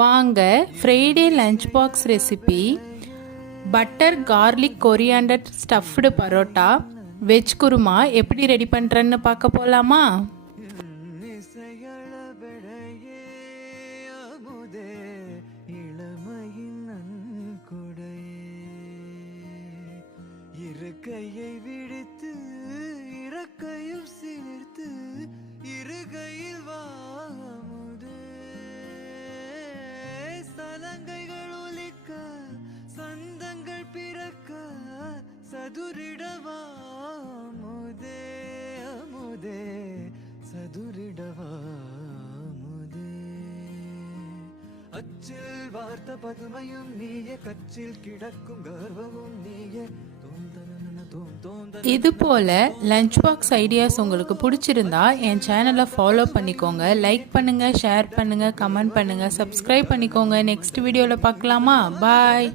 வாங்க Friday lunch box recipe butter garlic coriander stuffed parotta veg kurma எப்படி ready பண்ணுறேன்னு பார்க்க போகலாமா? கையை விடுத்து இறக்கையும் சேர்த்து இருகையில் வாமுதே சலங்கைகள் ஒலிக்க சந்தங்கள் பிறக்க சதுரிடவாமுதே அமுதே சதுரிடவாமுதே அச்சில் வார்த்த பதுமையும் நீயே கச்சில் கிடக்கும் கர்வமும் நீயே. இது போல் லஞ்ச் பாக்ஸ் ஐடியாஸ் உங்களுக்கு பிடிச்சிருந்தா என் சேனலை ஃபாலோ பண்ணிக்கோங்க, லைக் பண்ணுங்கள், ஷேர் பண்ணுங்கள், கமெண்ட் பண்ணுங்கள், சப்ஸ்கிரைப் பண்ணிக்கோங்க. நெக்ஸ்ட் வீடியோவில் பார்க்கலாமா? பாய்.